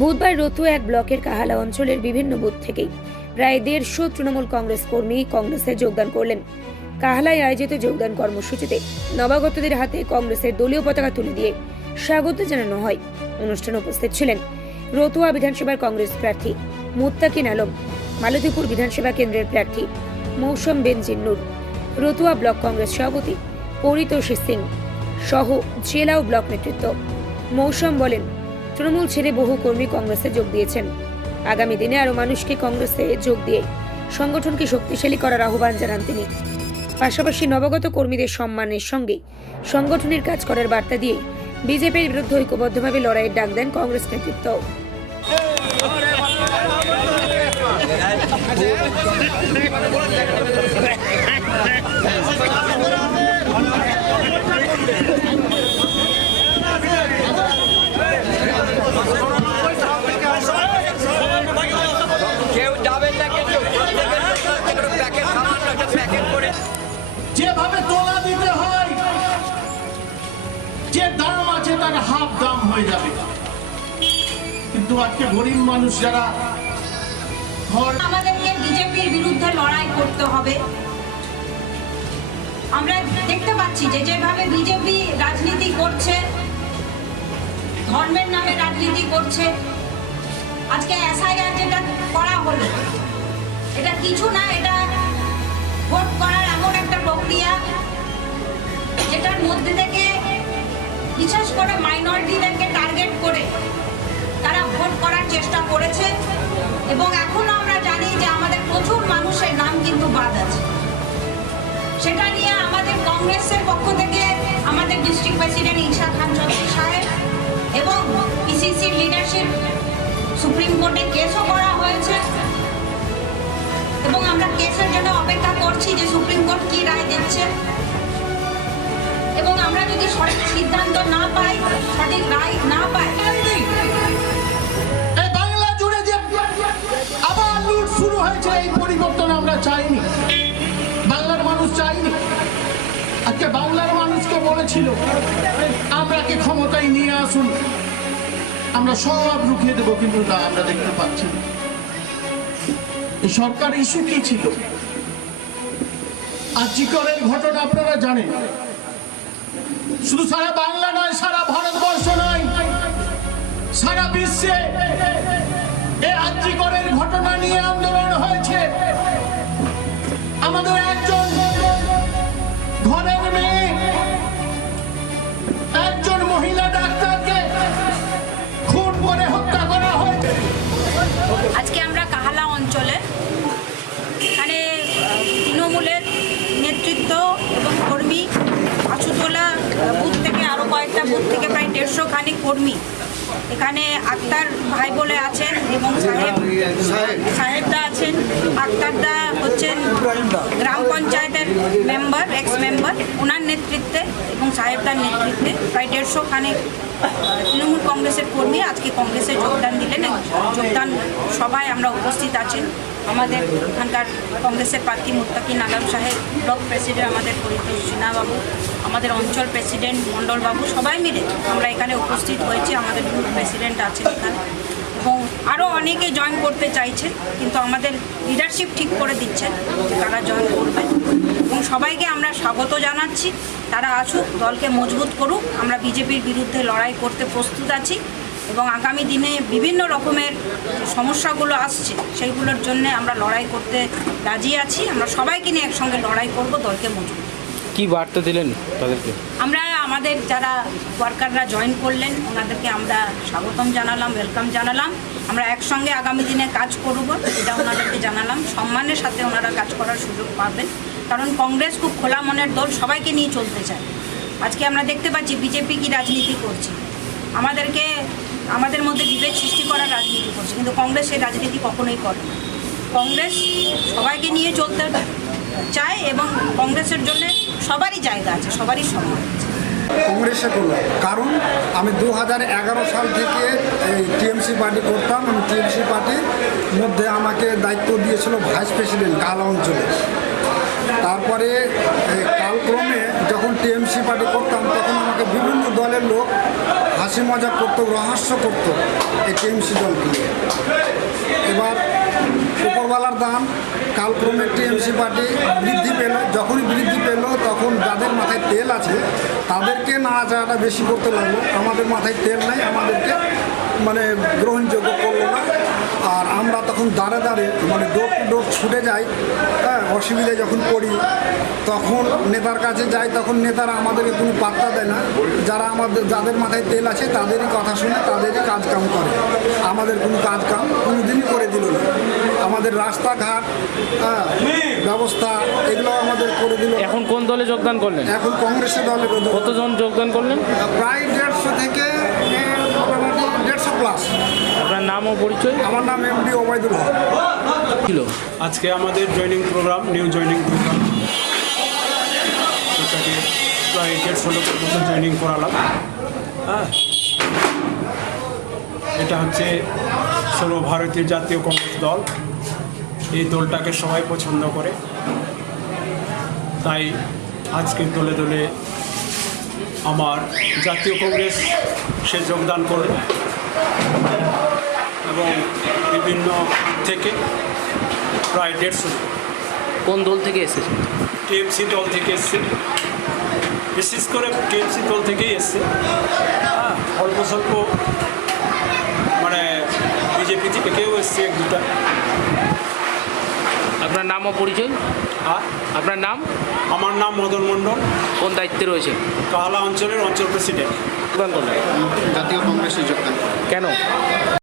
বুধবার রতুয়া এক ব্লকের কাহালা অঞ্চলের বিভিন্ন বুথ থেকেই প্রায় 150 তৃণমূল কংগ্রেস কর্মী কংগ্রেসে যোগদান করলেন। কাহালায় আয়োজিত যোগদান কর্মসূচিতে নবাগতদের হাতে কংগ্রেসের দলীয় পতাকা তুলে দিয়ে স্বাগত জানানো হয়। অনুষ্ঠানে উপস্থিত ছিলেন রতুয়া বিধানসভার কংগ্রেস প্রার্থী মুত্তাকিন আলম, মালতীপুর বিধানসভা কেন্দ্রের প্রার্থী মৌসুম বেন জিন্নুর, রতুয়া ব্লক কংগ্রেস সভাপতি পরিতোষী সিং সহ জেলা ও ব্লক নেতৃত্ব। মৌসুম বলেন, তৃণমূল ছেড়ে বহু কর্মী কংগ্রেসে যোগ দিয়েছেন। আগামী দিনে আরো মানুষকে কংগ্রেসে যোগ দিয়ে সংগঠনকে শক্তিশালী করার আহ্বান জানান তিনি। পাশাপাশি নবাগত কর্মীদের সম্মানের সঙ্গে সংগঠনের কাজ করার বার্তা দিয়ে বিজেপির বিরুদ্ধে ঐক্যবদ্ধভাবে লড়াইয়ের ডাক দেন কংগ্রেস নেতৃত্ব। যেভাবে তোলা দিতে হয়, যে দাম আছে তার হাফ দাম হয়ে যাবে। কিন্তু আজকে গরিব মানুষ যারা, আমাদেরকে বিজেপির বিরুদ্ধে লড়াই করতে হবে। আমরা দেখতে পাচ্ছি যে যেভাবে বিজেপি রাজনীতি করছে, ধর্মের নামে রাজনীতি করছে। আজকে এসআইআর যেটা করা হলো, এটা কিছু না, এটা ভোট করার এমন একটা প্রক্রিয়া যেটার মধ্যে থেকে বিশেষ করে মাইনরিটিদেরকে টার্গেট করে তারা ভোট করার চেষ্টা করেছে। এবং এখনো আমরা জানি যে আমাদের প্রচুর মানুষের নাম কিন্তু বাদ আছে। সেটা নিয়ে আমাদের কংগ্রেসের পক্ষ থেকে আমাদের ডিস্ট্রিক্ট প্রেসিডেন্ট ঈশা খান চৌধুরী সাহেব এবং পিসিসির লিডারশিপ সুপ্রিম কোর্টে কেসও করা হয়েছে এবং আমরা কেসের জন্য অপেক্ষা করছি যে সুপ্রিম কোর্ট কি রায় দিচ্ছে। এবং আমরা যদি সঠিক সিদ্ধান্ত না পাই, সঠিক রায় না পাই, বাংলা জুড়ে যে আবার লুট শুরু হয়েছে, এই পরিবর্তন আমরা চাইনি, বাংলার মানুষ চাইনি। আজকে বাংলার মানুষকে বলেছিল আমরা কি ক্ষমতায় নিয়ে আসুন, আমরা সব রুখিয়ে দেবো, কিন্তু না, আমরা দেখতে পাচ্ছি না। এই সরকার ইস্যু কি ছিল? আর্জিকরের ঘটনা আপনারা জানেন। শুধু সারা বাংলা নয়, সারা ভারতবর্ষ নয়, সারা বিশ্বে এই আর্জিকরের ঘটনা নিয়ে আন্দোলন হয়েছে। আমাদের একজন ঘরের মেয়ে, একজন মহিলা ডাক্তারকে খুন করে হত্যা করা হয়েছে। আজকে আমরা কাহালা অঞ্চলে এখানে তৃণমূলের নেতৃত্ব এবং কর্মী, আশুতোলা বুথ থেকে আরও কয়েকটা বুথ থেকে প্রায় 150 খানিক কর্মী এখানে আক্তার ভাই বলে আছেন এবং সাহেবদা আছেন। আক্তারদা হচ্ছেন গ্রাম পঞ্চায়েতের মেম্বার, এক্স মেম্বার, ওনার নেতৃত্বে এবং সাহেবদার নেতৃত্বে প্রায় 150 খানিক তৃণমূল কংগ্রেসের কর্মী আজকে কংগ্রেসে যোগদান দিলেন। যোগদান সভায় আমরা উপস্থিত আছেন আমাদের এখানকার কংগ্রেসের প্রার্থী মুত্তাকিন আলম সাহেব, ব্লক প্রেসিডেন্ট আমাদের পরিতোষ সিনহাবাবু, আমাদের অঞ্চল প্রেসিডেন্ট মণ্ডলবাবু, সবাই মিলে আমরা এখানে উপস্থিত হয়েছি। আমাদের বুথ প্রেসিডেন্ট আছেন এখানে এবং আরও অনেকে জয়েন করতে চাইছেন, কিন্তু আমাদের লিডারশিপ ঠিক করে দিচ্ছেন যে তারা জয়েন করবেন এবং সবাইকে আমরা স্বাগত জানাচ্ছি। তারা আসুক, দলকে মজবুত করুক। আমরা বিজেপির বিরুদ্ধে লড়াই করতে প্রস্তুত আছি এবং আগামী দিনে বিভিন্ন রকমের সমস্যাগুলো আসছে সেইগুলোর জন্য আমরা লড়াই করতে রাজি আছি। আমরা সবাইকে নিয়ে একসঙ্গে লড়াই করব, দলকে মজবুত। কি বার্তা দিলেন তাদেরকে? আমরা আমাদের যারা ওয়ার্কাররা জয়েন করলেন ওনাদেরকে আমরা স্বাগতম জানালাম, ওয়েলকাম জানালাম। আমরা একসঙ্গে আগামী দিনে কাজ করব এটা ওনাদেরকে জানালাম। সম্মানের সাথে ওনারা কাজ করার সুযোগ পাবেন, কারণ কংগ্রেস খুব খোলা মনের দল, সবাইকে নিয়ে চলতে চায়। আজকে আমরা দেখতে পাচ্ছি বিজেপি কি রাজনীতি করছে, আমাদের মধ্যে বিভেদ সৃষ্টি করার রাজনীতি করছে, কিন্তু কংগ্রেস সেই রাজনীতি কখনোই করে না। কংগ্রেস সবাইকে নিয়ে চলতে চায় এবং কংগ্রেসের জন্য সবারই জায়গা আছে, সবারই সম্মান আছে। কংগ্রেসে করলাম কারণ আমি 2011 সাল থেকে এই টিএমসি পার্টি করতাম। আমি টিএমসি পার্টির মধ্যে আমাকে দায়িত্ব দিয়েছিল ভাইস প্রেসিডেন্ট কাহালা অঞ্চলে। তারপরে কালক্রমে যখন টিএমসি পার্টি করতাম তখন আমাকে বিভিন্ন দলের লোক হাসি মজা করতো, রহস্য করতো এই টিএমসি দলকে নিয়ে। এবার উপরওয়ালার দান কালক্রমে টিএমসি পার্টি বৃদ্ধি পেল। যখনই বৃদ্ধি পেল তখন যাদের মাথায় তেল আছে তাদেরকে নাড়াচাড়াটা বেশি করতে লাগলো। আমাদের মাথায় তেল নাই, আমাদেরকে মানে গ্রহণযোগ্য করলো না। আর আমরা তখন দাঁড়ে দাঁড়ে মানে ডোর টু ডোর ছুটে যাই, হ্যাঁ, অসুবিধায় যখন পড়ি তখন নেতার কাছে যাই, তখন নেতারা আমাদেরকে কোনো পাত্তা দেয় না। যাদের মাথায় তেল আছে তাদেরই কথা শুনে তাদেরই কাজকাম করে, আমাদের কোনো কাজকাম কোনোদিনই করে দিল না। আমাদের রাস্তাঘাট, হ্যাঁ, ব্যবস্থা এগুলো আমাদের করে দিল। এখন কোন দলে যোগদান করলেন? এখন কংগ্রেসের দলে কতজন যোগদান করলেন? প্রায় 150 থেকে মোটামুটি 150 প্লাস। আপনার নাম ও পরিচয়? আমার নাম এমডি ওবায়দুল হক। ছিল আজকে আমাদের joining programme, new joining programme, এটাকে প্রায় 150 লোকের মতো জয়েনিং করালাম। হ্যাঁ, এটা হচ্ছে সর্বভারতীয় জাতীয় কংগ্রেস দল। এই দলটাকে সবাই পছন্দ করে, তাই আজকের দলে দলে আমার জাতীয় কংগ্রেস সে যোগদান করে এবং বিভিন্ন থেকে প্রায় 150 কোন দল থেকে এসেছে? টিএমসি দল থেকে এসছে, বিশেষ করে টিএমসি দল থেকেই এসছে। হ্যাঁ, অল্প স্বল্প মানে বিজেপি থেকে কেউ এসছে, এক দুটা। আপনার নাম ও পরিচয়? আর আপনার নাম? আমার নাম মদন মণ্ডল, কোন দায়িত্বে রয়েছে? কাহালা অঞ্চলের অঞ্চল প্রেসিডেন্ট। যোগদান করলেন জাতীয় কংগ্রেসে যোগদান। কেন?